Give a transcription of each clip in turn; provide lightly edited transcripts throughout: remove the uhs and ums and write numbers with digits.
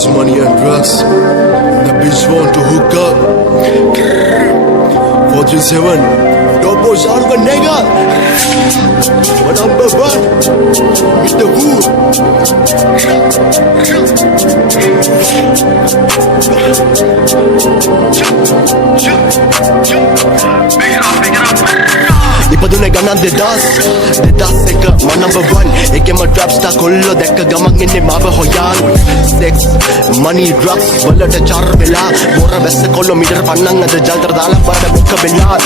is money and drugs. The bitch want to hook up. 437, Dopo Zarba nigga. But number one, with the woo. ඉපදුනේ ගණන් දෙදස් එක my number one එකෙම trap star කොල්ලෝ දැක්ක ගමන් එන්නේ මාව හොයන් sex money drugs වලට චාර වෙලා මොර වැස්ස කොල්ලෝ මීටර පන්නන් අද ජල්තර දාලා බඩ බොක්ක වෙලා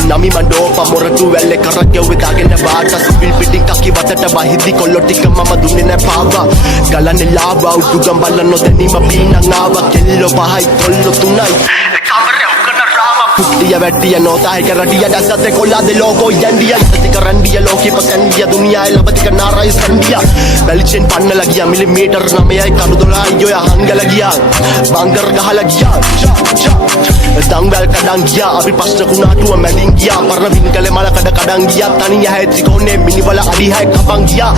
එන්නමි මණ්ඩෝප මොරටු වැල්ලේ කරක්කෙව්වේ දාගෙන බාට සිවිල් පිටින් කකි වතට බහිද්දි කොල්ලෝ ටික මම දුන්නේ නෑ පාවා ගලන්නේ ලාවා උඩුගම් බලන නොදැනීම පීනන් ආවා කෙල්ලෝ පහයි කොල්ලෝ තුනයි Puttiya vettiya nota hai karadiya dasate kollade logo yandiya isati karandiya loki pakandiya duniya elabati kanara iskandiya belchen pannala giya millimeter 9යි කරු 12යි ඔය හංගල ගියා බංගර් ගහලා ගියා දංගල් කඩන් ගියා අපි පස්ස කුණාටුව මැදින් ගියා පරණ වින්කලේ මල කඩ කඩන් ගියා තනිය හැ ත්‍රිකෝණේ මිනිවල අඩි හැ කපන් ගියා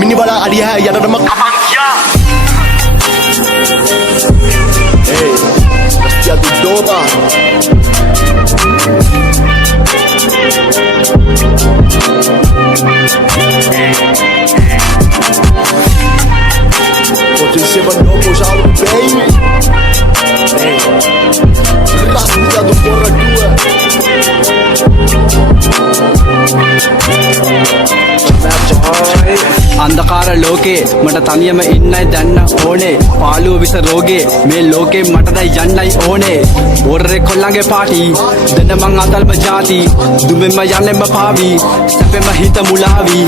මිනිවල අඩි හැ යනටම කපන් ගියා Hey, hostia tu doba. What you say about no push out baby? Hey, hostia tu porra tua. අන්ධකාර ලෝකේ මට තනියම ඉන්නයි දැන්න ඕනේ පාළුව විස රෝගේ මේ ලෝකේ මට දැන් යන්නයි ඕනේ ඔරේ කොල්ලන්ගේ පාටි දෙන්න මං අතල්ම ජාති දුමෙන්ම යන්නෙම පාවි සැපෙම හිත මුලාවි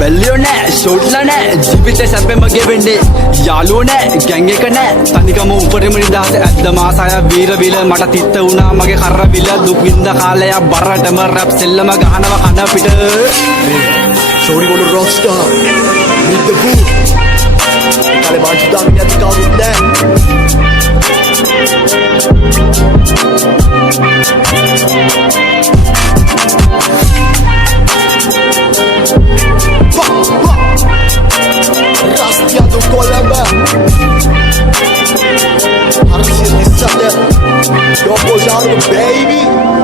බැල්ලියෝ නෑ ෂෝට්ලා නෑ ජීවිතේ සැපෙම ගෙවෙන්නේ යාළුවෝ නෑ ගෑන් එක නෑ තනිකම උපරිම නිදහස ඇද්ද මාසය වීර විල මට තිත්ත වුණා මගේ කරවිල දුක් විඳ කාලයක් බරටම රැප් සෙල්ලම ගහනවා කන පිට Shorty wanna rock star, meet the boo. Kale manchu da minha de caldo né. Rastia do Colamba. Arsia de Sade, Dopo Jargo baby.